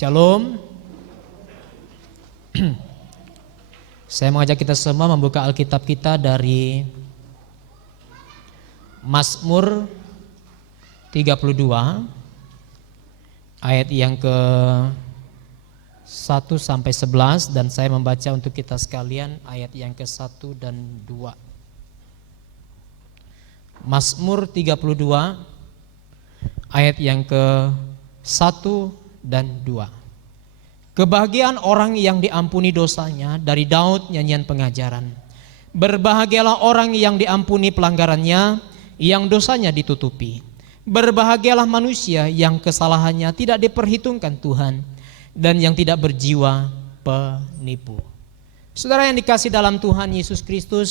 Shalom. Saya mengajak kita semua membuka Alkitab kita dari Mazmur 32 ayat yang ke 1 sampai 11, dan saya membaca untuk kita sekalian ayat yang ke 1 dan 2. Mazmur 32 ayat yang ke 1 dan 2. Kebahagiaan orang yang diampuni dosanya, dari Daud nyanyian pengajaran. Berbahagialah orang yang diampuni pelanggarannya, yang dosanya ditutupi. Berbahagialah manusia yang kesalahannya tidak diperhitungkan Tuhan, dan yang tidak berjiwa penipu. Saudara yang dikasih dalam Tuhan Yesus Kristus,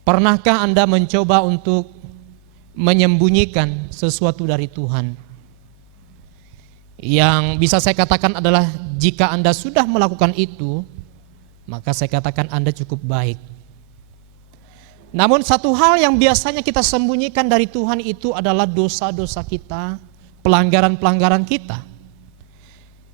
pernahkah Anda mencoba untuk menyembunyikan sesuatu dari Tuhan? Yang bisa saya katakan adalah jika Anda sudah melakukan itu, maka saya katakan Anda cukup baik. Namun satu hal yang biasanya kita sembunyikan dari Tuhan itu adalah dosa-dosa kita, pelanggaran-pelanggaran kita.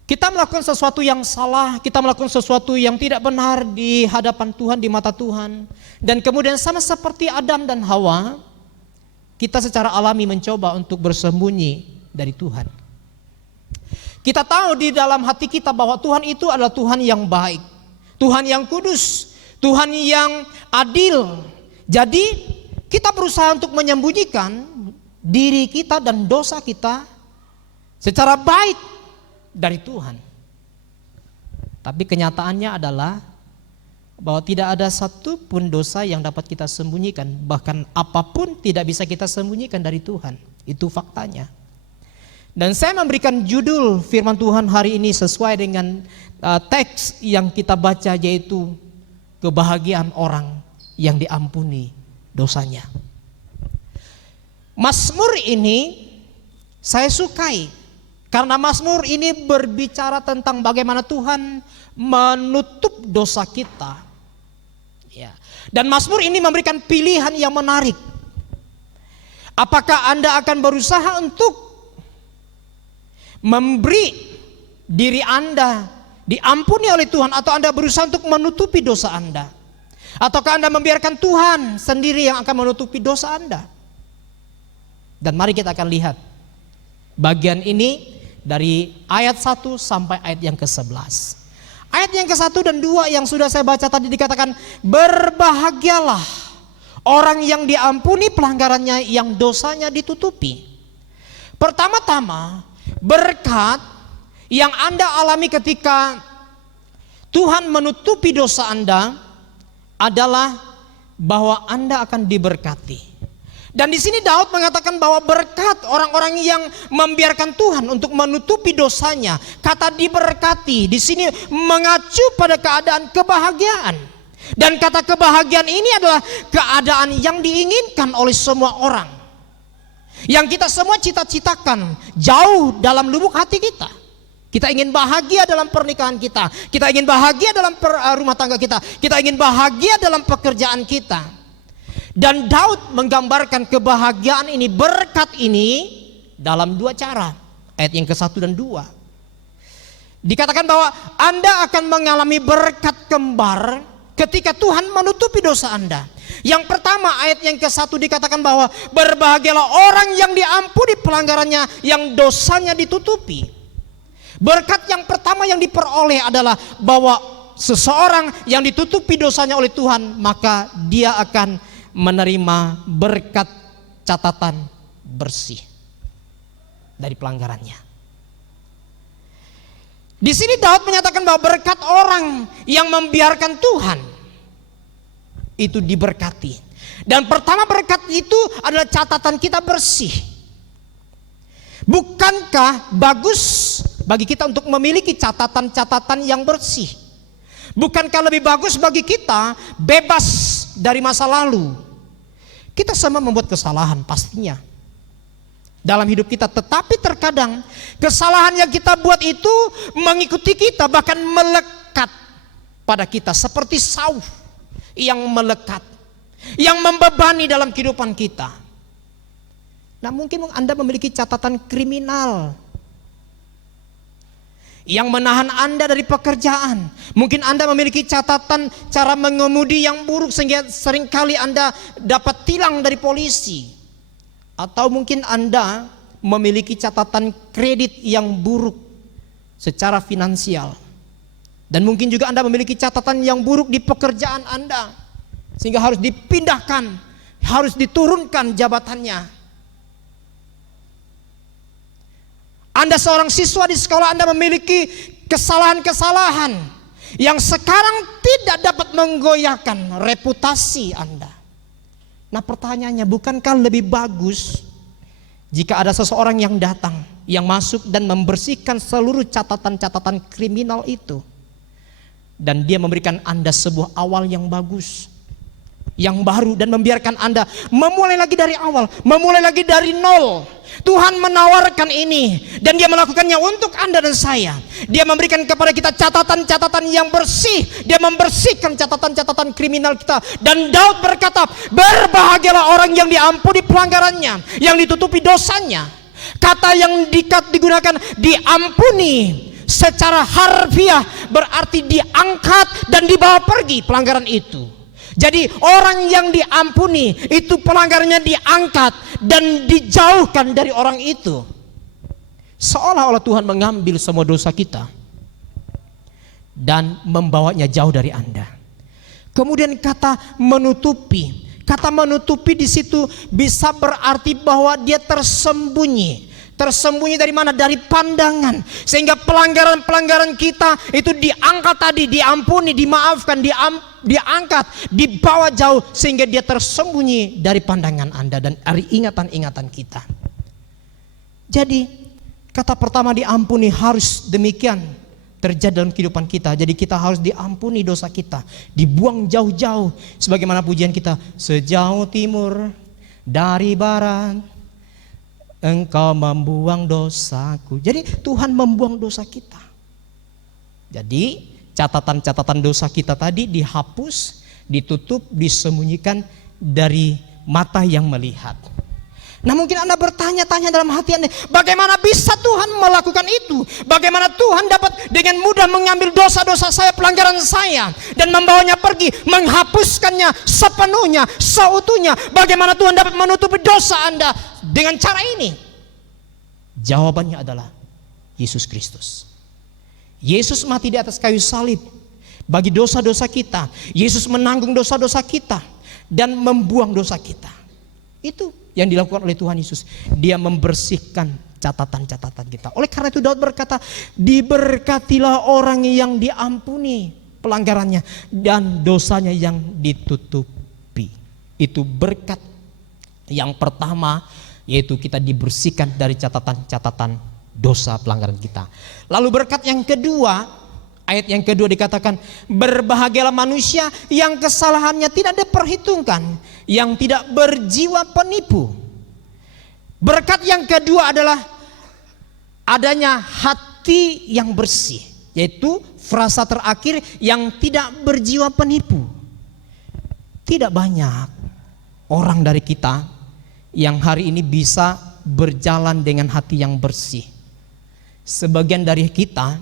Kita melakukan sesuatu yang salah, kita melakukan sesuatu yang tidak benar di hadapan Tuhan, di mata Tuhan. Dan kemudian sama seperti Adam dan Hawa, kita secara alami mencoba untuk bersembunyi dari Tuhan. Kita tahu di dalam hati kita bahwa Tuhan itu adalah Tuhan yang baik, Tuhan yang kudus, Tuhan yang adil. Jadi kita berusaha untuk menyembunyikan diri kita dan dosa kita secara baik dari Tuhan. Tapi kenyataannya adalah bahwa tidak ada satu pun dosa yang dapat kita sembunyikan. Bahkan apapun tidak bisa kita sembunyikan dari Tuhan. Itu faktanya. Dan saya memberikan judul firman Tuhan hari ini sesuai dengan teks yang kita baca, yaitu kebahagiaan orang yang diampuni dosanya. Mazmur ini saya sukai karena Mazmur ini berbicara tentang bagaimana Tuhan menutup dosa kita. Ya. Dan Mazmur ini memberikan pilihan yang menarik. Apakah Anda akan berusaha untuk memberi diri Anda diampuni oleh Tuhan, atau Anda berusaha untuk menutupi dosa Anda? Ataukah Anda membiarkan Tuhan sendiri yang akan menutupi dosa Anda? Dan mari kita akan lihat bagian ini dari ayat 1 sampai ayat yang ke-11. Ayat yang ke-1 dan 2 yang sudah saya baca tadi dikatakan, berbahagialah orang yang diampuni pelanggarannya, yang dosanya ditutupi. Pertama-tama, berkat yang Anda alami ketika Tuhan menutupi dosa Anda adalah bahwa Anda akan diberkati. Dan di sini Daud mengatakan bahwa berkat orang-orang yang membiarkan Tuhan untuk menutupi dosanya. Kata diberkati di sini mengacu pada keadaan kebahagiaan. Dan kata kebahagiaan ini adalah keadaan yang diinginkan oleh semua orang, yang kita semua cita-citakan jauh dalam lubuk hati kita. Kita ingin bahagia dalam pernikahan kita, kita ingin bahagia dalam rumah tangga kita, kita ingin bahagia dalam pekerjaan kita. Dan Daud menggambarkan kebahagiaan ini, berkat ini dalam dua cara. Ayat yang ke-1 dan 2 dikatakan bahwa Anda akan mengalami berkat kembar ketika Tuhan menutupi dosa Anda. Yang pertama, ayat yang ke-1 dikatakan bahwa berbahagialah orang yang diampuni pelanggarannya, yang dosanya ditutupi. Berkat yang pertama yang diperoleh adalah bahwa seseorang yang ditutupi dosanya oleh Tuhan, maka dia akan menerima berkat catatan bersih dari pelanggarannya. Di sini Daud menyatakan bahwa berkat orang yang membiarkan Tuhan itu diberkati. Dan pertama, berkat itu adalah catatan kita bersih. Bukankah bagus bagi kita untuk memiliki catatan-catatan yang bersih? Bukankah lebih bagus bagi kita bebas dari masa lalu? Kita semua membuat kesalahan pastinya dalam hidup kita, tetapi terkadang kesalahan yang kita buat itu mengikuti kita, bahkan melekat pada kita seperti saus yang melekat, yang membebani dalam kehidupan kita. Nah, mungkin Anda memiliki catatan kriminal yang menahan Anda dari pekerjaan. Mungkin Anda memiliki catatan cara mengemudi yang buruk sehingga seringkali Anda dapat tilang dari polisi. Atau mungkin Anda memiliki catatan kredit yang buruk secara finansial. Dan mungkin juga Anda memiliki catatan yang buruk di pekerjaan Anda, sehingga harus dipindahkan, harus diturunkan jabatannya. Anda seorang siswa di sekolah, Anda memiliki kesalahan-kesalahan yang sekarang tidak dapat menggoyahkan reputasi Anda. Nah, pertanyaannya, bukankah lebih bagus jika ada seseorang yang datang, yang masuk dan membersihkan seluruh catatan-catatan kriminal itu, dan dia memberikan Anda sebuah awal yang bagus, yang baru, dan membiarkan Anda memulai lagi dari awal, memulai lagi dari nol. Tuhan menawarkan ini, dan dia melakukannya untuk Anda dan saya. Dia memberikan kepada kita catatan-catatan yang bersih. Dia membersihkan catatan-catatan kriminal kita. Dan Daud berkata, berbahagialah orang yang diampuni pelanggarannya, yang ditutupi dosanya. Kata yang digunakan diampuni secara harfiah berarti diangkat dan dibawa pergi pelanggaran itu. Jadi orang yang diampuni itu pelanggarannya diangkat dan dijauhkan dari orang itu. Seolah-olah Tuhan mengambil semua dosa kita dan membawanya jauh dari Anda. Kemudian kata menutupi. Kata menutupi di situ bisa berarti bahwa dia tersembunyi. Tersembunyi dari mana? Dari pandangan. Sehingga pelanggaran-pelanggaran kita itu diangkat tadi, diampuni, dimaafkan, diangkat, dibawa jauh, sehingga dia tersembunyi dari pandangan Anda dan dari ingatan-ingatan kita. Jadi kata pertama diampuni harus demikian terjadi dalam kehidupan kita. Jadi kita harus diampuni dosa kita, dibuang jauh-jauh. Sebagaimana pujian kita, sejauh timur dari barat Engkau membuang dosaku. Jadi Tuhan membuang dosa kita. Jadi catatan-catatan dosa kita tadi dihapus, ditutup, disembunyikan dari mata yang melihat. Nah, mungkin Anda bertanya-tanya dalam hati Anda, bagaimana bisa Tuhan melakukan itu? Bagaimana Tuhan dapat dengan mudah mengambil dosa-dosa saya, pelanggaran saya, dan membawanya pergi, menghapuskannya sepenuhnya, seutuhnya? Bagaimana Tuhan dapat menutupi dosa Anda dengan cara ini? Jawabannya adalah Yesus Kristus. Yesus mati di atas kayu salib bagi dosa-dosa kita. Yesus menanggung dosa-dosa kita dan membuang dosa kita. Itu yang dilakukan oleh Tuhan Yesus. Dia membersihkan catatan-catatan kita. Oleh karena itu Daud berkata, diberkatilah orang yang diampuni pelanggarannya dan dosanya yang ditutupi. Itu berkat yang pertama, yaitu kita dibersihkan dari catatan-catatan dosa pelanggaran kita. Lalu berkat yang kedua, ayat yang kedua dikatakan, berbahagialah manusia yang kesalahannya tidak diperhitungkan, yang tidak berjiwa penipu. Berkat yang kedua adalah adanya hati yang bersih, yaitu frasa terakhir, yang tidak berjiwa penipu. Tidak banyak orang dari kita yang hari ini bisa berjalan dengan hati yang bersih. Sebagian dari kita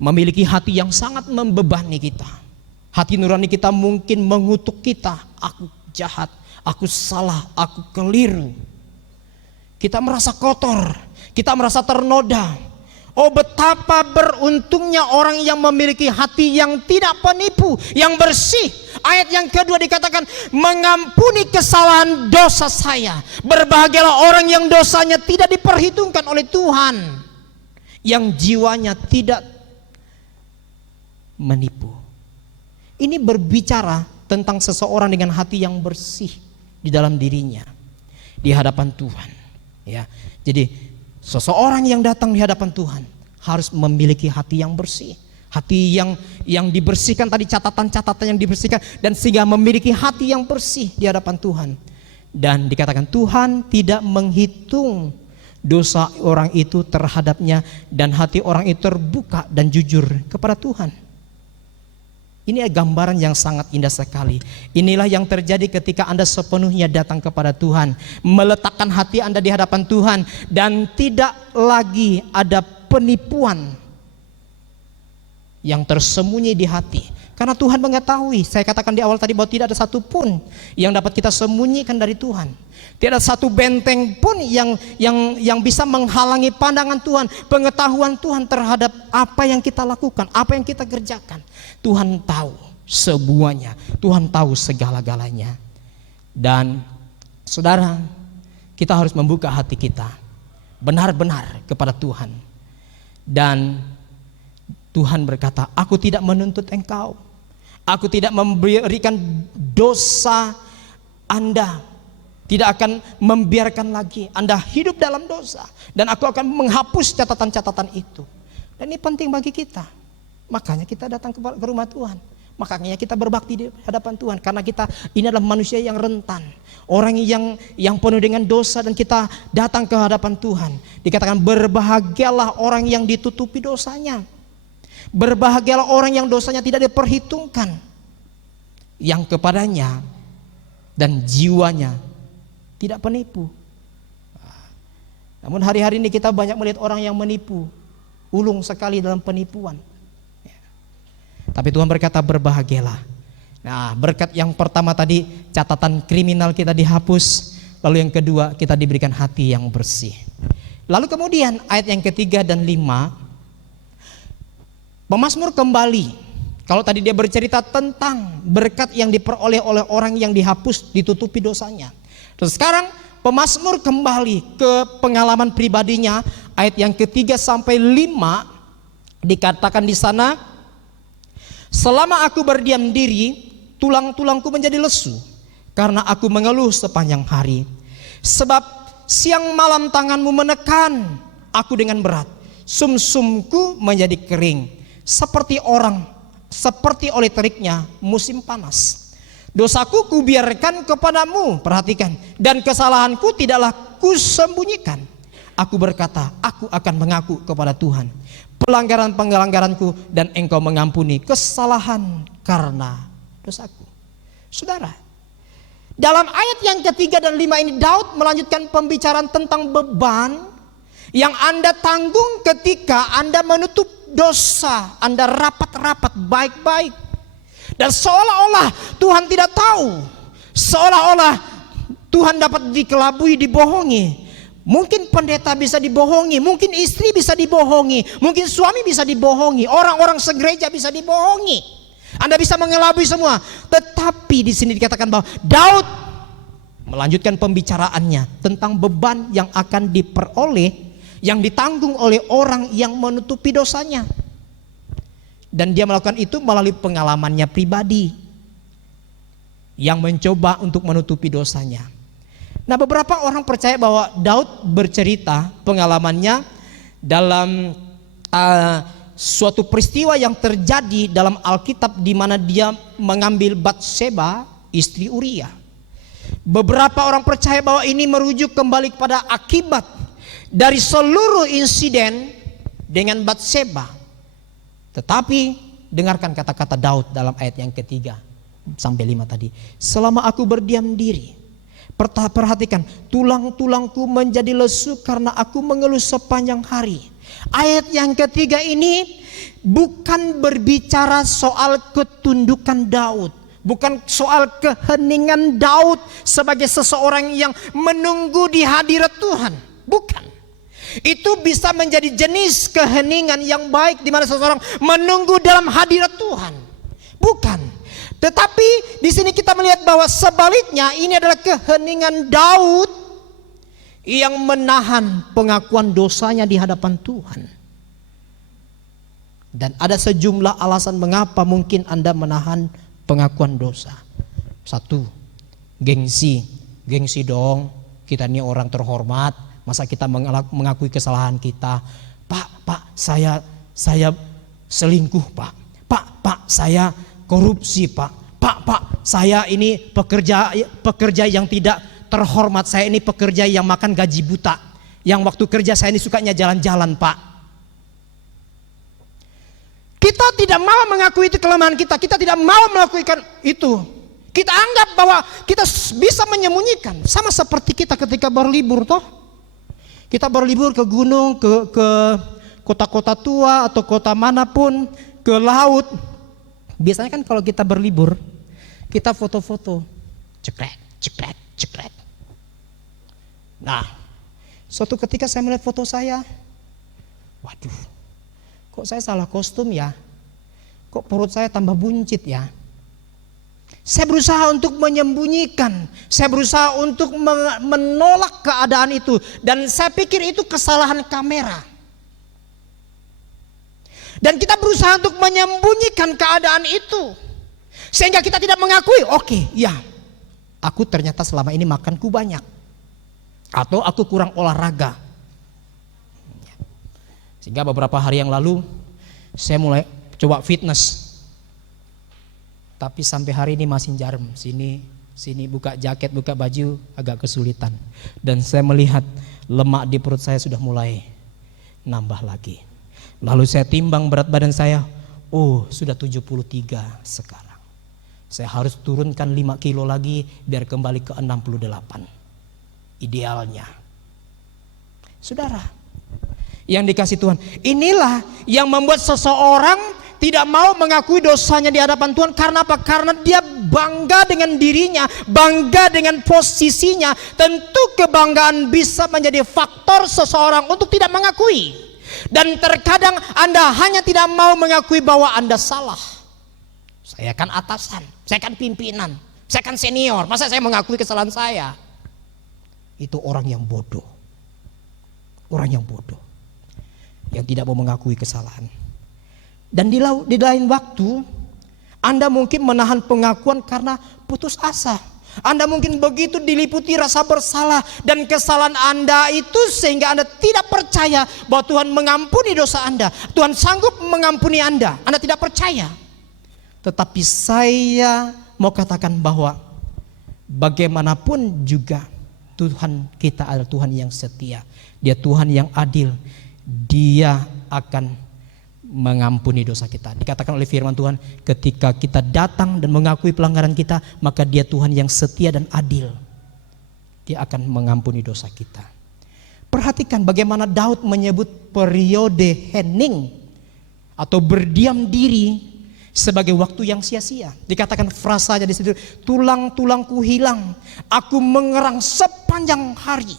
memiliki hati yang sangat membebani kita. Hati nurani kita mungkin mengutuk kita. Aku jahat, aku salah, aku keliru. Kita merasa kotor, kita merasa ternoda. Oh, betapa beruntungnya orang yang memiliki hati yang tidak penipu, yang bersih. Ayat yang kedua dikatakan, mengampuni kesalahan dosa saya. Berbahagialah orang yang dosanya tidak diperhitungkan oleh Tuhan, yang jiwanya tidak menipu. Ini berbicara tentang seseorang dengan hati yang bersih di dalam dirinya di hadapan Tuhan. Ya, jadi seseorang yang datang di hadapan Tuhan harus memiliki hati yang bersih, hati yang dibersihkan tadi, catatan-catatan yang dibersihkan, dan sehingga memiliki hati yang bersih di hadapan Tuhan. Dan dikatakan Tuhan tidak menghitung dosa orang itu terhadapnya, dan hati orang itu terbuka dan jujur kepada Tuhan. Ini gambaran yang sangat indah sekali. Inilah yang terjadi ketika Anda sepenuhnya datang kepada Tuhan, meletakkan hati Anda di hadapan Tuhan, dan tidak lagi ada penipuan yang tersembunyi di hati. Karena Tuhan mengetahui, saya katakan di awal tadi bahwa tidak ada satu pun yang dapat kita sembunyikan dari Tuhan. Tidak ada satu benteng pun yang bisa menghalangi pandangan Tuhan, pengetahuan Tuhan terhadap apa yang kita lakukan, apa yang kita kerjakan. Tuhan tahu semuanya, Tuhan tahu segala-galanya. Dan saudara, kita harus membuka hati kita benar-benar kepada Tuhan. Dan Tuhan berkata, aku tidak menuntut engkau, aku tidak memberikan dosa Anda, tidak akan membiarkan lagi Anda hidup dalam dosa, dan aku akan menghapus catatan-catatan itu. Dan ini penting bagi kita. Makanya kita datang ke rumah Tuhan, makanya kita berbakti di hadapan Tuhan, karena kita ini adalah manusia yang rentan, orang yang penuh dengan dosa, dan kita datang ke hadapan Tuhan. Dikatakan berbahagialah orang yang ditutupi dosanya, berbahagialah orang yang dosanya tidak diperhitungkan, yang kepadanya dan jiwanya tidak penipu. Namun hari-hari ini kita banyak melihat orang yang menipu, ulung sekali dalam penipuan. Tapi Tuhan berkata berbahagialah. Nah, berkat yang pertama tadi, catatan kriminal kita dihapus. Lalu yang kedua, kita diberikan hati yang bersih. Lalu kemudian ayat yang ketiga dan 5, pemazmur kembali. Kalau tadi dia bercerita tentang berkat yang diperoleh oleh orang yang dihapus, ditutupi dosanya. Terus sekarang pemazmur kembali ke pengalaman pribadinya. Ayat yang ketiga sampai 5 dikatakan di sana, selama aku berdiam diri, tulang-tulangku menjadi lesu, karena aku mengeluh sepanjang hari. Sebab siang malam tanganmu menekan aku dengan berat, sumsumku menjadi kering, seperti oleh teriknya musim panas. Dosaku kubiarkan kepadamu, perhatikan, dan kesalahanku tidaklah kusembunyikan. Aku berkata, aku akan mengaku kepada Tuhan pelanggaran-pelanggaranku, dan engkau mengampuni kesalahan karena dosaku. Saudara, dalam ayat yang ketiga dan 5 ini Daud melanjutkan pembicaraan tentang beban yang Anda tanggung ketika Anda menutup dosa, Anda rapat-rapat baik-baik. Dan seolah-olah Tuhan tidak tahu, seolah-olah Tuhan dapat dikelabui, dibohongi. Mungkin pendeta bisa dibohongi, mungkin istri bisa dibohongi, mungkin suami bisa dibohongi, orang-orang segereja bisa dibohongi. Anda bisa mengelabui semua. Tetapi di sini dikatakan bahwa Daud melanjutkan pembicaraannya tentang beban yang akan diperoleh, yang ditanggung oleh orang yang menutupi dosanya. Dan dia melakukan itu melalui pengalamannya pribadi yang mencoba untuk menutupi dosanya. Nah, beberapa orang percaya bahwa Daud bercerita pengalamannya dalam suatu peristiwa yang terjadi dalam Alkitab, di mana dia mengambil Batseba, istri Uria. Beberapa orang percaya bahwa ini merujuk kembali kepada akibat dari seluruh insiden dengan Batseba. Tetapi dengarkan kata-kata Daud dalam ayat yang ketiga sampai 5 tadi. Selama aku berdiam diri, perhatikan, tulang-tulangku menjadi lesu karena aku mengeluh sepanjang hari. Ayat yang ketiga ini bukan berbicara soal ketundukan Daud, bukan soal keheningan Daud sebagai seseorang yang menunggu di hadirat Tuhan. Bukan. Itu bisa menjadi jenis keheningan yang baik, di mana seseorang menunggu dalam hadirat Tuhan. Bukan. Tetapi di sini kita melihat bahwa sebaliknya, ini adalah keheningan Daud yang menahan pengakuan dosanya di hadapan Tuhan. Dan ada sejumlah alasan mengapa mungkin Anda menahan pengakuan dosa. 1, gengsi. Gengsi dong, kita ini orang terhormat. Masa kita mengakui kesalahan kita? Pak, saya selingkuh, Pak, saya korupsi, Pak, saya ini pekerja yang tidak terhormat, saya ini pekerja yang makan gaji buta, yang waktu kerja saya ini sukanya jalan-jalan, Pak. Kita tidak mau mengakui itu kelemahan kita tidak mau melakukan itu. Kita anggap bahwa kita bisa menyembunyikan, sama seperti kita ketika berlibur toh. Kita berlibur ke gunung, ke kota-kota tua atau kota manapun, ke laut. Biasanya kan kalau kita berlibur, kita foto-foto, jepret, jepret, jepret. Nah, suatu ketika saya melihat foto saya, waduh, kok saya salah kostum ya? Kok perut saya tambah buncit ya? Saya berusaha untuk menyembunyikan, saya berusaha untuk menolak keadaan itu, dan saya pikir itu kesalahan kamera. Dan kita berusaha untuk menyembunyikan keadaan itu, sehingga kita tidak mengakui, oke, ya, aku ternyata selama ini makanku banyak, atau aku kurang olahraga. Sehingga beberapa hari yang lalu saya mulai coba fitness. Tapi sampai hari ini masih jarum. Sini buka jaket, buka baju agak kesulitan. Dan saya melihat lemak di perut saya sudah mulai nambah lagi. Lalu saya timbang berat badan saya, oh sudah 73 sekarang. Saya harus turunkan 5 kilo lagi biar kembali ke 68. Idealnya. Saudara, yang dikasih Tuhan, inilah yang membuat seseorang tidak mau mengakui dosanya di hadapan Tuhan. Karena apa? Karena dia bangga dengan dirinya, bangga dengan posisinya. Tentu kebanggaan bisa menjadi faktor seseorang untuk tidak mengakui. Dan terkadang Anda hanya tidak mau mengakui bahwa Anda salah. Saya kan atasan, saya kan pimpinan, saya kan senior, masa saya mengakui kesalahan saya? Itu orang yang bodoh. Orang yang bodoh, yang tidak mau mengakui kesalahan. Dan di lain waktu, Anda mungkin menahan pengakuan karena putus asa. Anda mungkin begitu diliputi rasa bersalah dan kesalahan Anda itu, sehingga Anda tidak percaya bahwa Tuhan mengampuni dosa Anda. Tuhan sanggup mengampuni Anda. Anda tidak percaya. Tetapi saya mau katakan bahwa bagaimanapun juga Tuhan kita adalah Tuhan yang setia. Dia Tuhan yang adil. Dia akan mengampuni dosa kita. Dikatakan oleh firman Tuhan, ketika kita datang dan mengakui pelanggaran kita, maka Dia Tuhan yang setia dan adil. Dia akan mengampuni dosa kita. Perhatikan bagaimana Daud menyebut periode hening atau berdiam diri sebagai waktu yang sia-sia. Dikatakan frasanya di situ, tulang-tulangku hilang, aku mengerang sepanjang hari.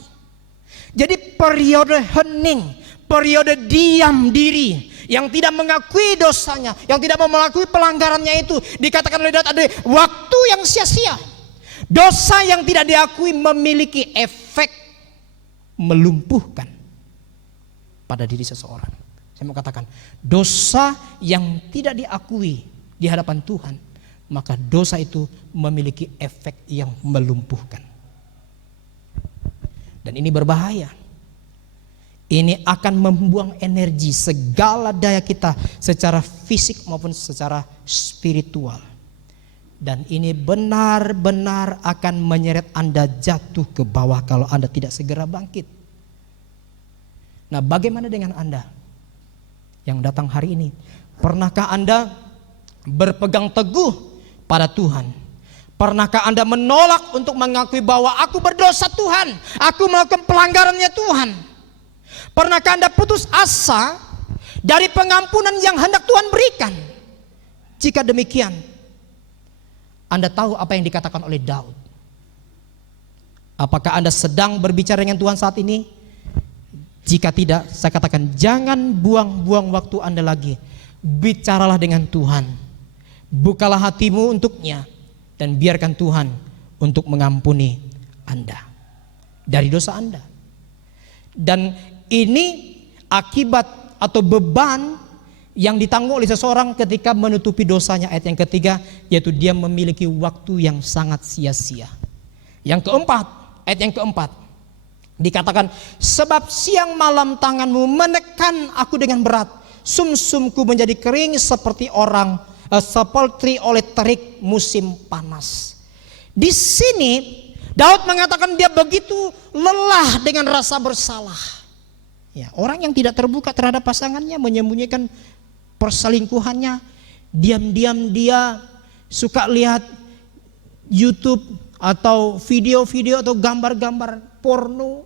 Jadi periode hening, periode diam diri, yang tidak mengakui dosanya, yang tidak mau mengakui pelanggarannya itu, dikatakan oleh Daud ada waktu yang sia-sia. Dosa yang tidak diakui memiliki efek melumpuhkan pada diri seseorang. Saya mau katakan, dosa yang tidak diakui di hadapan Tuhan, maka dosa itu memiliki efek yang melumpuhkan. Dan ini berbahaya. Ini akan membuang energi, segala daya kita secara fisik maupun secara spiritual. Dan ini benar-benar akan menyeret Anda jatuh ke bawah kalau Anda tidak segera bangkit. Nah, bagaimana dengan Anda yang datang hari ini? Pernahkah Anda berpegang teguh pada Tuhan? Pernahkah Anda menolak untuk mengakui bahwa aku berdosa Tuhan, aku melakukan pelanggarannya Tuhan? Pernahkah Anda putus asa dari pengampunan yang hendak Tuhan berikan? Jika demikian, Anda tahu apa yang dikatakan oleh Daud. Apakah Anda sedang berbicara dengan Tuhan saat ini? Jika tidak, saya katakan jangan buang-buang waktu Anda lagi. Bicaralah dengan Tuhan. Bukalah hatimu untuknya dan biarkan Tuhan untuk mengampuni Anda dari dosa Anda. Dan ini akibat atau beban yang ditanggung oleh seseorang ketika menutupi dosanya. Ayat yang ketiga, yaitu dia memiliki waktu yang sangat sia-sia. Yang keempat, ayat yang keempat, dikatakan, sebab siang malam tanganmu menekan aku dengan berat, sumsumku menjadi kering seperti seperti oleh terik musim panas. Di sini Daud mengatakan dia begitu lelah dengan rasa bersalah. Ya, orang yang tidak terbuka terhadap pasangannya, menyembunyikan perselingkuhannya, diam-diam dia suka lihat YouTube atau video-video atau gambar-gambar porno,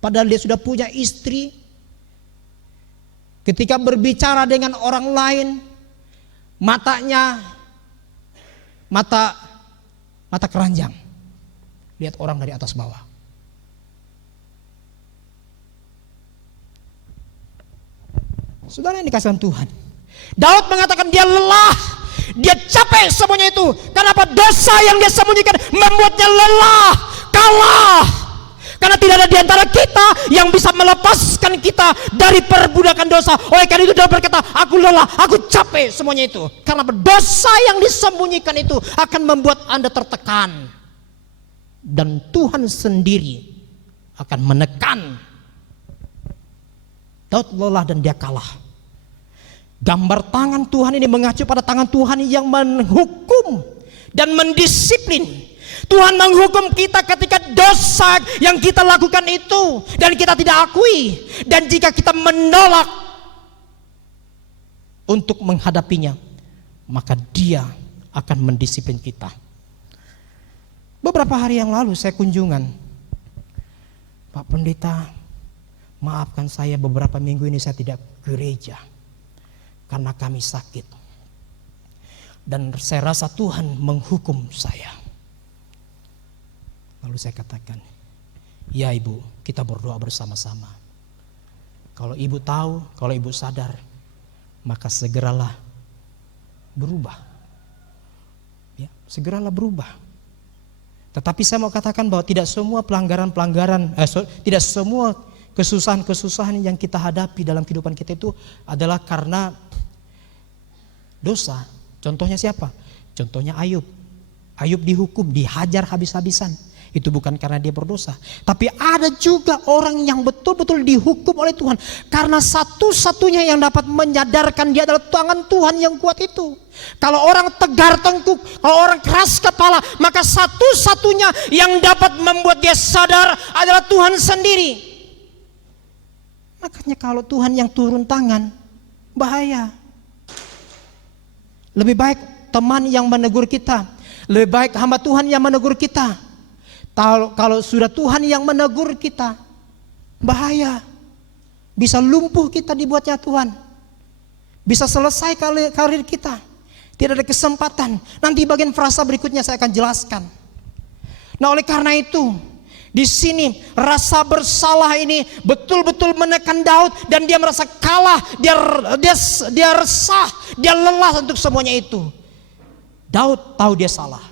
padahal dia sudah punya istri. Ketika berbicara dengan orang lain, matanya mata keranjang. Lihat orang dari atas bawah. Saudara yang dikasihi Tuhan, Daud mengatakan dia lelah, dia capek semuanya itu. Kenapa? Dosa yang dia sembunyikan membuatnya lelah, kalah. Karena tidak ada di antara kita yang bisa melepaskan kita dari perbudakan dosa. Oleh karena itu Daud berkata, aku lelah, aku capek semuanya itu. Karena dosa yang disembunyikan itu akan membuat Anda tertekan. Dan Tuhan sendiri akan menekan. Daud lelah dan dia kalah. Gambar tangan Tuhan ini mengacu pada tangan Tuhan yang menghukum dan mendisiplin. Tuhan menghukum kita ketika dosa yang kita lakukan itu dan kita tidak akui, dan jika kita menolak untuk menghadapinya, maka Dia akan mendisiplin kita. Beberapa hari yang lalu saya kunjungan, Pak Pendeta, maafkan saya, beberapa minggu ini saya tidak ke gereja karena kami sakit, dan saya rasa Tuhan menghukum saya. Lalu saya katakan, ya Ibu, kita berdoa bersama-sama. Kalau Ibu tahu, kalau Ibu sadar, maka segeralah berubah. Ya, segeralah berubah. Tetapi saya mau katakan bahwa tidak semua tidak semua kesusahan-kesusahan yang kita hadapi dalam kehidupan kita itu adalah karena dosa. Contohnya siapa? Contohnya Ayub. Ayub dihukum, dihajar habis-habisan. Itu bukan karena dia berdosa. Tapi ada juga orang yang betul-betul dihukum oleh Tuhan karena satu-satunya yang dapat menyadarkan dia adalah tangan Tuhan yang kuat itu. Kalau orang tegar tengkuk, kalau orang keras kepala, maka satu-satunya yang dapat membuat dia sadar adalah Tuhan sendiri. Makanya kalau Tuhan yang turun tangan, bahaya. Lebih baik teman yang menegur kita, lebih baik hamba Tuhan yang menegur kita. Kalau sudah Tuhan yang menegur kita, bahaya. Bisa lumpuh kita dibuatnya Tuhan. Bisa selesai karir kita. Tidak ada kesempatan. Nanti bagian frasa berikutnya saya akan jelaskan. Nah, oleh karena itu, di sini rasa bersalah ini betul-betul menekan Daud, dan dia merasa kalah, dia resah, dia lelah untuk semuanya itu. Daud tahu dia salah.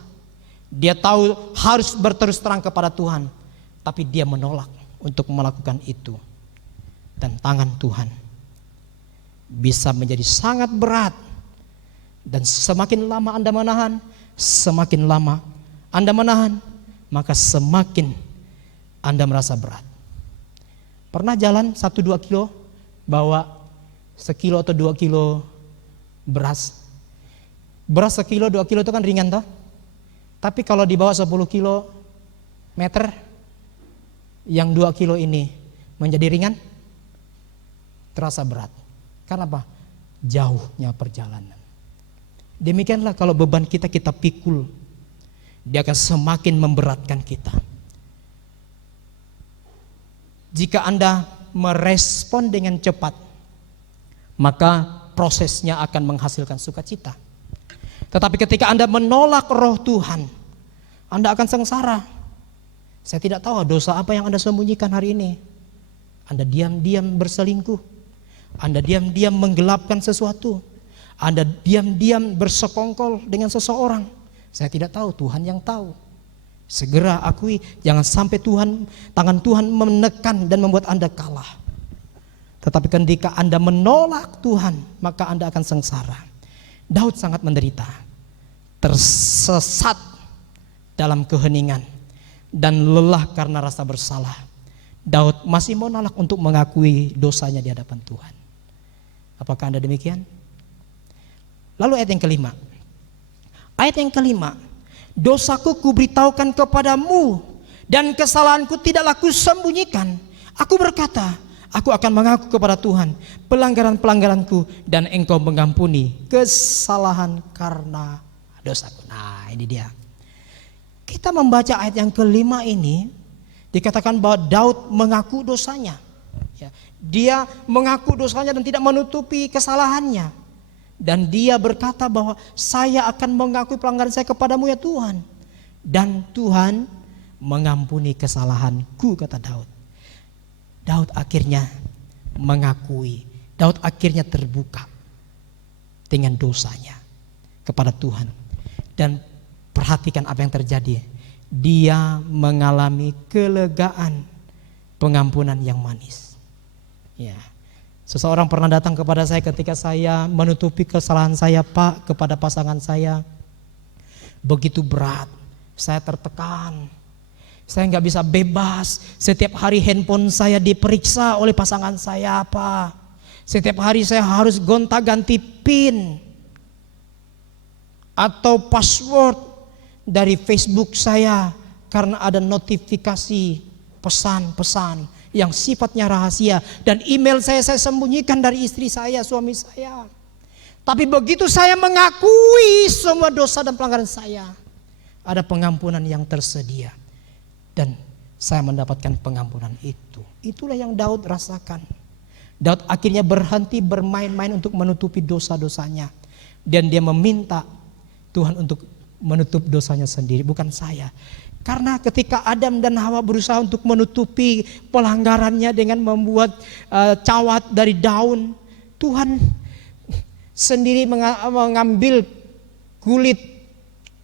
Dia tahu harus berterus terang kepada Tuhan, tapi dia menolak untuk melakukan itu. Dan tangan Tuhan bisa menjadi sangat berat. Dan semakin lama Anda menahan, semakin lama Anda menahan, maka semakin Anda merasa berat. Pernah jalan 1-2 kilo, bawa 1 kilo atau 2 kilo beras. Beras 1 kilo, 2 kilo itu kan ringan toh? Tapi kalau di bawah 10 kilometer, yang 2 kilo ini menjadi ringan, terasa berat. Karena apa? Jauhnya perjalanan. Demikianlah kalau beban kita pikul, dia akan semakin memberatkan kita. Jika Anda merespon dengan cepat, maka prosesnya akan menghasilkan sukacita. Tetapi ketika Anda menolak roh Tuhan, Anda akan sengsara. Saya tidak tahu dosa apa yang Anda sembunyikan hari ini. Anda diam-diam berselingkuh. Anda diam-diam menggelapkan sesuatu. Anda diam-diam bersekongkol dengan seseorang. Saya tidak tahu, Tuhan yang tahu. Segera akui, jangan sampai tangan Tuhan menekan dan membuat Anda kalah. Tetapi ketika Anda menolak Tuhan, maka Anda akan sengsara. Daud sangat menderita, tersesat dalam keheningan dan lelah karena rasa bersalah. Daud masih menolak untuk mengakui dosanya di hadapan Tuhan. Apakah Anda demikian? Lalu ayat yang kelima. Ayat yang kelima, dosaku kuberitahukan kepadamu dan kesalahanku tidaklah kusembunyikan. Aku berkata, aku akan mengaku kepada Tuhan pelanggaran-pelanggaranku, dan Engkau mengampuni kesalahan karena dosaku. Nah, ini dia. Kita membaca ayat yang kelima ini, dikatakan bahwa Daud mengaku dosanya. Dia mengaku dosanya dan tidak menutupi kesalahannya. Dan dia berkata bahwa saya akan mengakui pelanggaran saya kepadamu ya Tuhan. Dan Tuhan mengampuni kesalahanku, kata Daud. Daud akhirnya mengakui. Daud akhirnya terbuka dengan dosanya kepada Tuhan. Dan perhatikan apa yang terjadi. Dia mengalami kelegaan, pengampunan yang manis. Ya. Seseorang pernah datang kepada saya ketika saya menutupi kesalahan saya, Pak, kepada pasangan saya. Begitu berat, saya tertekan. Saya nggak bisa bebas. Setiap hari handphone saya diperiksa oleh pasangan saya, Pak. Setiap hari saya harus gonta-ganti PIN atau password dari Facebook saya karena ada notifikasi pesan-pesan yang sifatnya rahasia, dan email saya sembunyikan dari istri saya, suami saya. Tapi begitu saya mengakui semua dosa dan pelanggaran saya, ada pengampunan yang tersedia dan saya mendapatkan pengampunan itu. Itulah yang Daud rasakan. Daud akhirnya berhenti bermain-main untuk menutupi dosa-dosanya, dan dia meminta Tuhan untuk menutup dosanya sendiri, bukan saya. Karena ketika Adam dan Hawa berusaha untuk menutupi pelanggarannya dengan membuat cawat dari daun, Tuhan sendiri mengambil kulit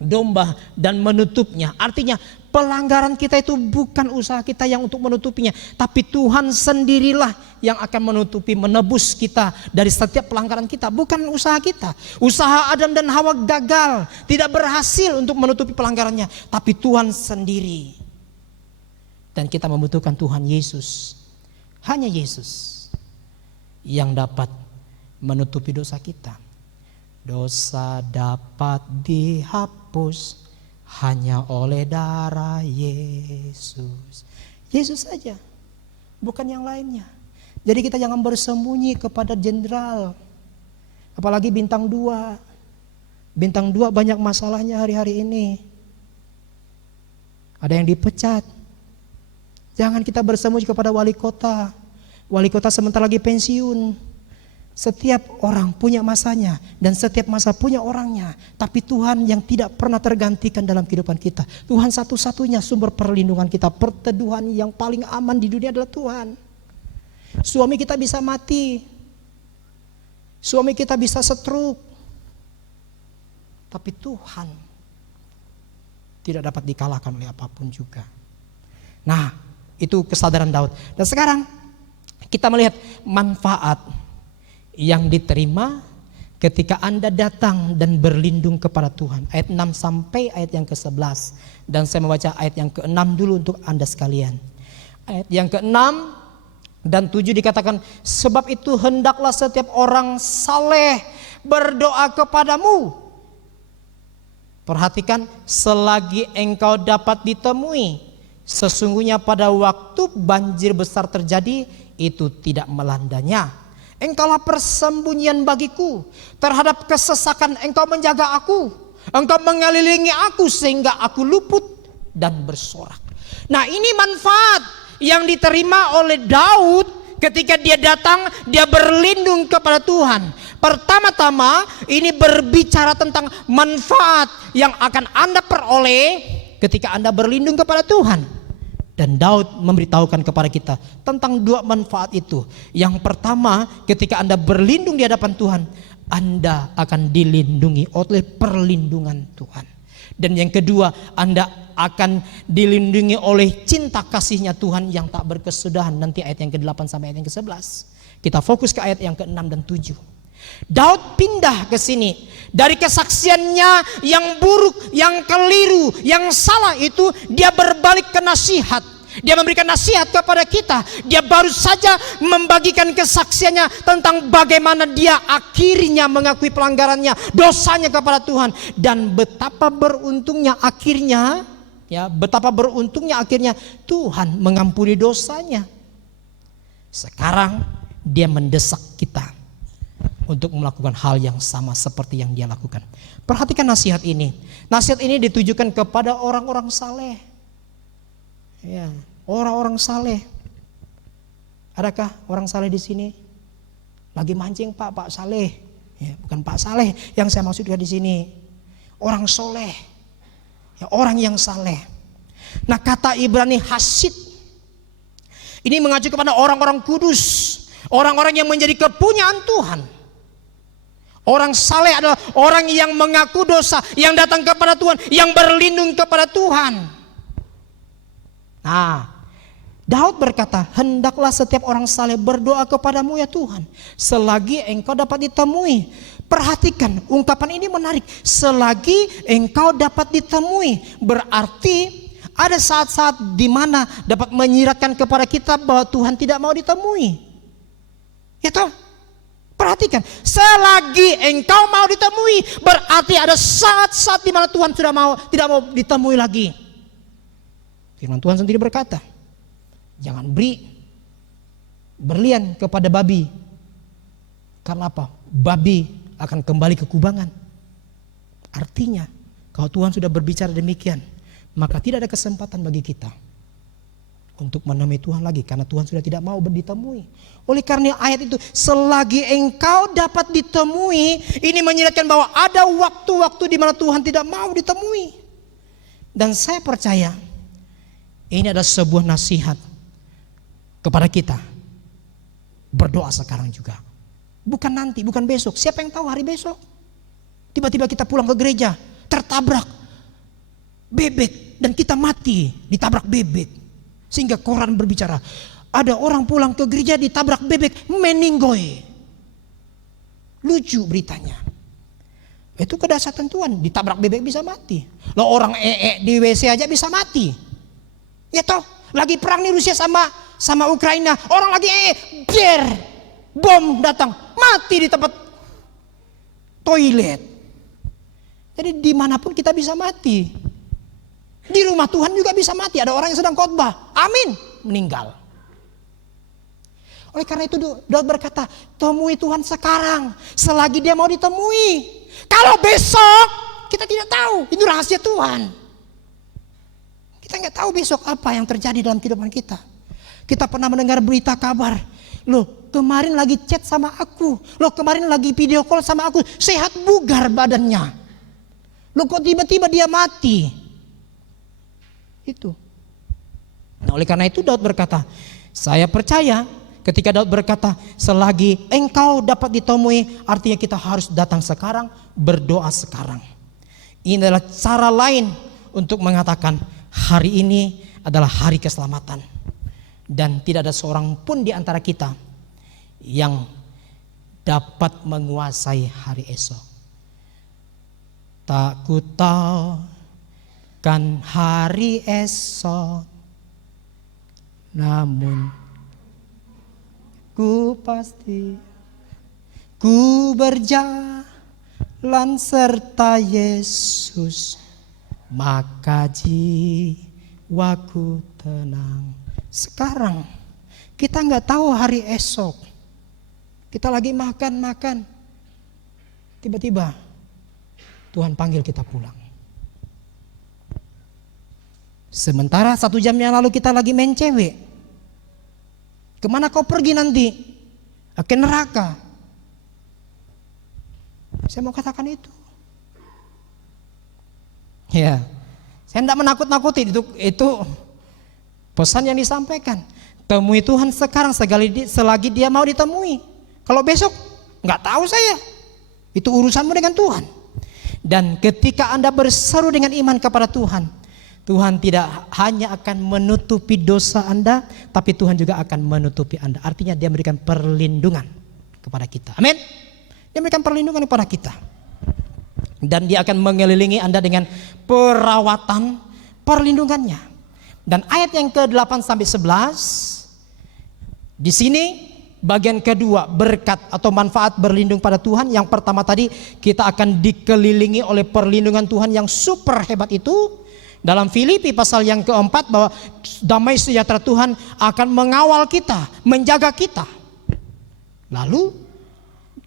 domba dan menutupnya. Artinya pelanggaran kita itu bukan usaha kita yang untuk menutupinya, tapi Tuhan sendirilah yang akan menutupi, menebus kita dari setiap pelanggaran kita, bukan usaha kita. Usaha Adam dan Hawa gagal, tidak berhasil untuk menutupi pelanggarannya, tapi Tuhan sendiri. Dan kita membutuhkan Tuhan Yesus. Hanya Yesus yang dapat menutupi dosa kita. Dosa dapat dihapus hanya oleh darah Yesus. Yesus saja, bukan yang lainnya. Jadi kita jangan bersembunyi kepada jenderal, apalagi bintang 2. Bintang 2 banyak masalahnya hari-hari ini. Ada yang dipecat. Jangan kita bersembunyi kepada wali kota. Wali kota sebentar lagi pensiun. Setiap orang punya masanya dan setiap masa punya orangnya. Tapi Tuhan yang tidak pernah tergantikan dalam kehidupan kita. Tuhan satu-satunya sumber perlindungan kita. Perteduhan yang paling aman di dunia adalah Tuhan. Suami kita bisa mati. Suami kita bisa stroke. Tapi Tuhan tidak dapat dikalahkan oleh apapun juga. Nah, itu kesadaran Daud. Dan sekarang kita melihat manfaat yang diterima ketika Anda datang dan berlindung kepada Tuhan. Ayat 6 sampai ayat yang ke-11. Dan saya membaca ayat yang ke-6 dulu untuk Anda sekalian. Ayat yang ke-6 dan 7 dikatakan, sebab itu hendaklah setiap orang saleh berdoa kepadamu. Perhatikan, selagi engkau dapat ditemui. Sesungguhnya pada waktu banjir besar terjadi, itu tidak melandanya. Engkaulah persembunyian bagiku. Terhadap kesesakan engkau menjaga aku. Engkau mengelilingi aku sehingga aku luput dan bersorak. Nah, ini manfaat yang diterima oleh Daud ketika dia datang, dia berlindung kepada Tuhan. Pertama-tama ini berbicara tentang manfaat yang akan Anda peroleh ketika Anda berlindung kepada Tuhan. Dan Daud memberitahukan kepada kita tentang 2 manfaat itu. Yang pertama, ketika Anda berlindung di hadapan Tuhan, Anda akan dilindungi oleh perlindungan Tuhan. Dan yang kedua, Anda akan dilindungi oleh cinta kasihnya Tuhan yang tak berkesudahan. Nanti ayat yang ke-8 sampai ayat yang ke-11. Kita fokus ke ayat yang ke-6 dan 7. Daud pindah ke sini. Dari kesaksiannya yang buruk, yang keliru, yang salah itu, dia berbalik ke nasihat. Dia memberikan nasihat kepada kita. Dia baru saja membagikan kesaksiannya tentang bagaimana dia akhirnya mengakui pelanggarannya, dosanya kepada Tuhan. Dan betapa beruntungnya akhirnya, betapa beruntungnya akhirnya Tuhan mengampuni dosanya. Sekarang dia mendesak kita untuk melakukan hal yang sama seperti yang dia lakukan. Perhatikan nasihat ini. Nasihat ini ditujukan kepada orang-orang saleh. Ya, orang-orang saleh. Adakah orang saleh di sini? Lagi mancing Pak Saleh. Ya, bukan Pak Saleh yang saya maksudkan di sini. Orang soleh, ya, orang yang saleh. Nah, kata Ibrani hasid ini mengacu kepada orang-orang kudus, orang-orang yang menjadi kepunyaan Tuhan. Orang saleh adalah orang yang mengaku dosa, yang datang kepada Tuhan, yang berlindung kepada Tuhan. Nah, Daud berkata, hendaklah setiap orang saleh berdoa kepadamu ya Tuhan, selagi engkau dapat ditemui. Perhatikan, ungkapan ini menarik. Selagi engkau dapat ditemui, berarti ada saat-saat di mana dapat menyiratkan kepada kita bahwa Tuhan tidak mau ditemui. Ya toh? Perhatikan, selagi engkau mau ditemui, berarti ada saat-saat di mana Tuhan tidak mau ditemui lagi. Firman Tuhan sendiri berkata, jangan beri berlian kepada babi. Karena apa? Babi akan kembali ke kubangan. Artinya, kalau Tuhan sudah berbicara demikian, maka tidak ada kesempatan bagi kita untuk menemui Tuhan lagi, karena Tuhan sudah tidak mau ditemui. Oleh karena ayat itu, selagi engkau dapat ditemui, ini menyiratkan bahwa ada waktu-waktu di mana Tuhan tidak mau ditemui. Dan saya percaya ini adalah sebuah nasihat kepada kita. Berdoa sekarang juga. Bukan nanti, bukan besok. Siapa yang tahu hari besok? Tiba-tiba kita pulang ke gereja, tertabrak bebek dan kita mati ditabrak bebek. Sehingga koran berbicara, ada orang pulang ke gereja ditabrak bebek, meninggoy. Lucu beritanya. Itu kedahsyatan Tuhan, ditabrak bebek bisa mati. Loh, orang di WC aja bisa mati. Ya toh, lagi perang nih Rusia sama Ukraina, orang lagi bom datang, mati di tempat toilet. Jadi dimanapun kita bisa mati. Di rumah Tuhan juga bisa mati. Ada orang yang sedang khotbah, amin, meninggal. Oleh karena itu Daud berkata, temui Tuhan sekarang, selagi dia mau ditemui. Kalau besok, kita tidak tahu, itu rahasia Tuhan. Kita nggak tahu besok apa yang terjadi dalam kehidupan kita. Kita pernah mendengar berita kabar, loh kemarin lagi chat sama aku, loh kemarin lagi video call sama aku, sehat bugar badannya. Loh kok tiba-tiba dia mati? Itu. Nah, oleh karena itu Daud berkata, saya percaya ketika Daud berkata, selagi engkau dapat ditemui, artinya kita harus datang sekarang, berdoa sekarang. Ini adalah cara lain untuk mengatakan hari ini adalah hari keselamatan. Dan tidak ada seorang pun di antara kita yang dapat menguasai hari esok. Tak ku tahu kan hari esok, namun ku pasti ku berjalan serta Yesus, maka jiwaku tenang. Sekarang kita nggak tahu hari esok. Kita lagi makan, tiba-tiba Tuhan panggil kita pulang. Sementara 1 jam yang lalu kita lagi main cewek. Kemana kau pergi nanti? Ke neraka. Saya mau katakan itu. Ya, saya tidak menakut-nakuti, itu pesan yang disampaikan. Temui Tuhan sekarang selagi dia mau ditemui. Kalau besok nggak tahu saya. Itu urusanmu dengan Tuhan. Dan ketika Anda berseru dengan iman kepada Tuhan, Tuhan tidak hanya akan menutupi dosa Anda, tapi Tuhan juga akan menutupi Anda. Artinya dia memberikan perlindungan kepada kita. Amin. Dia memberikan perlindungan kepada kita. Dan dia akan mengelilingi Anda dengan perawatan perlindungannya. Dan ayat yang ke-8 sampai 11, di sini bagian kedua, berkat atau manfaat berlindung pada Tuhan. Yang pertama tadi, kita akan dikelilingi oleh perlindungan Tuhan yang super hebat itu. Dalam Filipi pasal yang keempat, bahwa damai sejahtera Tuhan akan mengawal kita, menjaga kita. Lalu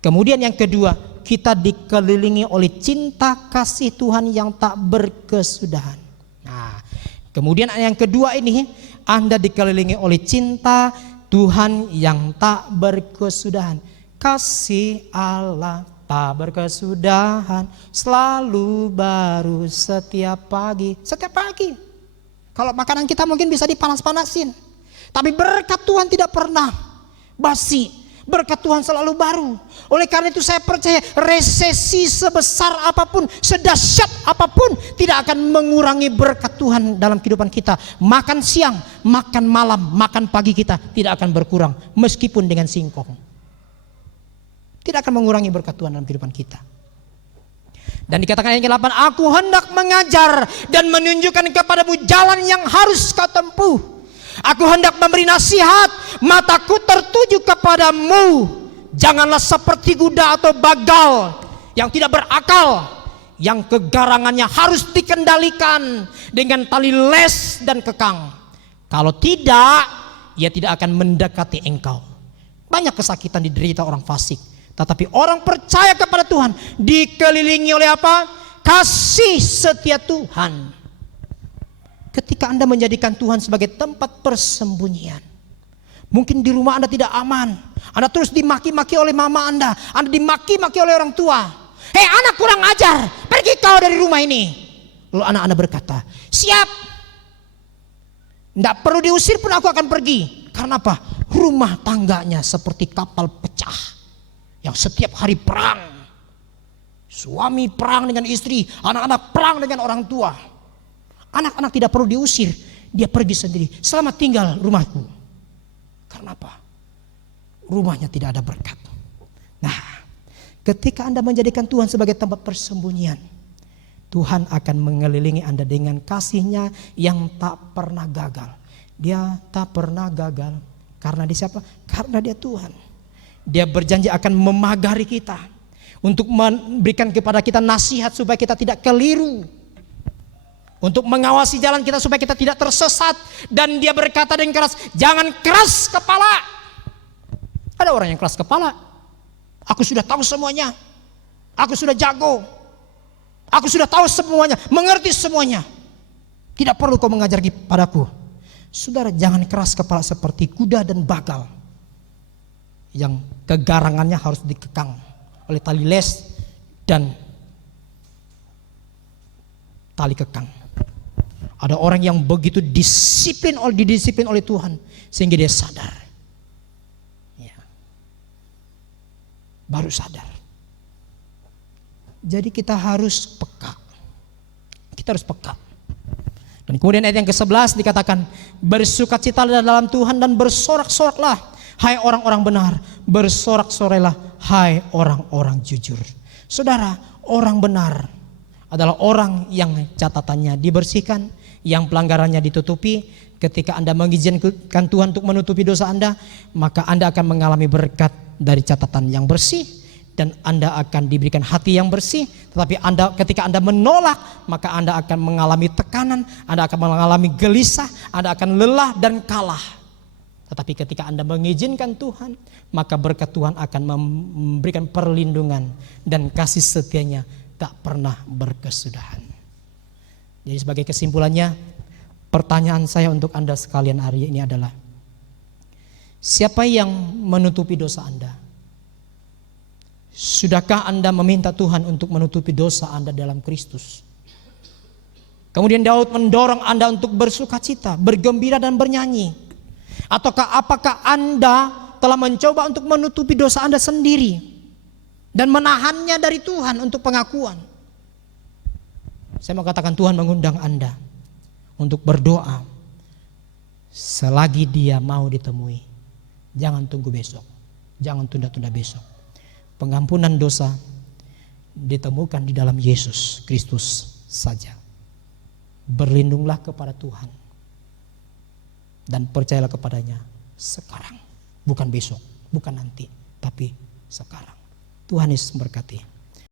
kemudian yang kedua, kita dikelilingi oleh cinta kasih Tuhan yang tak berkesudahan. Nah, kemudian yang kedua ini, Anda dikelilingi oleh cinta Tuhan yang tak berkesudahan. Kasih Allah tak berkesudahan, selalu baru setiap pagi. Setiap pagi. Kalau makanan kita mungkin bisa dipanas-panasin, tapi berkat Tuhan tidak pernah basi. Berkat Tuhan selalu baru. Oleh karena itu saya percaya resesi sebesar apapun, sedahsyat apapun, tidak akan mengurangi berkat Tuhan dalam kehidupan kita. Makan siang, makan malam, makan pagi kita tidak akan berkurang meskipun dengan singkong. Tidak akan mengurangi berkat Tuhan dalam kehidupan kita. Dan dikatakan ayat ke-8, aku hendak mengajar dan menunjukkan kepadamu jalan yang harus kau tempuh. Aku hendak memberi nasihat, mataku tertuju kepadamu. Janganlah seperti kuda atau bagal yang tidak berakal, yang kegarangannya harus dikendalikan dengan tali les dan kekang. Kalau tidak, ia tidak akan mendekati engkau. Banyak kesakitan diderita orang fasik, tetapi orang percaya kepada Tuhan dikelilingi oleh apa? Kasih setia Tuhan. Ketika Anda menjadikan Tuhan sebagai tempat persembunyian, mungkin di rumah Anda tidak aman, Anda terus dimaki-maki oleh mama Anda dimaki-maki oleh orang tua. Hei anak kurang ajar, pergi kau dari rumah ini. Lalu anak-anak berkata, siap, tidak perlu diusir pun aku akan pergi. Karena apa? Rumah tangganya seperti kapal pecah yang setiap hari perang. Suami perang dengan istri, anak-anak perang dengan orang tua. Anak-anak tidak perlu diusir, dia pergi sendiri. Selamat tinggal rumahku. Karena apa? Rumahnya tidak ada berkat. Nah, ketika Anda menjadikan Tuhan sebagai tempat persembunyian, Tuhan akan mengelilingi Anda dengan kasih-Nya yang tak pernah gagal. Dia tak pernah gagal. Karena dia siapa? Karena dia Tuhan. Dia berjanji akan memagari kita, untuk memberikan kepada kita nasihat supaya kita tidak keliru, untuk mengawasi jalan kita supaya kita tidak tersesat. Dan dia berkata dengan keras, jangan keras kepala. Ada orang yang keras kepala. Aku sudah tahu semuanya, aku sudah jago, aku sudah tahu semuanya, mengerti semuanya, tidak perlu kau mengajar padaku. Saudara, jangan keras kepala seperti kuda dan bagal yang kegarangannya harus dikekang oleh tali les dan tali kekang. Ada orang yang begitu didisiplin oleh Tuhan sehingga dia sadar, ya, baru sadar. Jadi kita harus peka. Kita harus peka. Dan kemudian ayat yang ke-11 dikatakan, bersukacitalah dalam Tuhan dan bersorak-soraklah, hai orang-orang benar, bersorak-sorailah, hai orang-orang jujur. Saudara, orang benar adalah orang yang catatannya dibersihkan, yang pelanggarannya ditutupi. Ketika Anda mengizinkan Tuhan untuk menutupi dosa Anda, maka Anda akan mengalami berkat dari catatan yang bersih, dan Anda akan diberikan hati yang bersih. Tetapi ketika Anda menolak, maka Anda akan mengalami tekanan, Anda akan mengalami gelisah, Anda akan lelah dan kalah. Tetapi ketika Anda mengizinkan Tuhan, maka berkat Tuhan akan memberikan perlindungan, dan kasih setianya tak pernah berkesudahan. Jadi sebagai kesimpulannya, pertanyaan saya untuk Anda sekalian hari ini adalah, siapa yang menutupi dosa Anda? Sudahkah Anda meminta Tuhan untuk menutupi dosa Anda dalam Kristus? Kemudian Daud mendorong Anda untuk bersukacita, bergembira dan bernyanyi. Ataukah apakah Anda telah mencoba untuk menutupi dosa Anda sendiri dan menahannya dari Tuhan untuk pengakuan? Saya mau katakan, Tuhan mengundang Anda untuk berdoa selagi Dia mau ditemui. Jangan tunggu besok, jangan tunda-tunda besok. Pengampunan dosa ditemukan di dalam Yesus Kristus saja. Berlindunglah kepada Tuhan dan percayalah kepadanya sekarang, bukan besok, bukan nanti, tapi sekarang. Tuhan Yesus memberkati.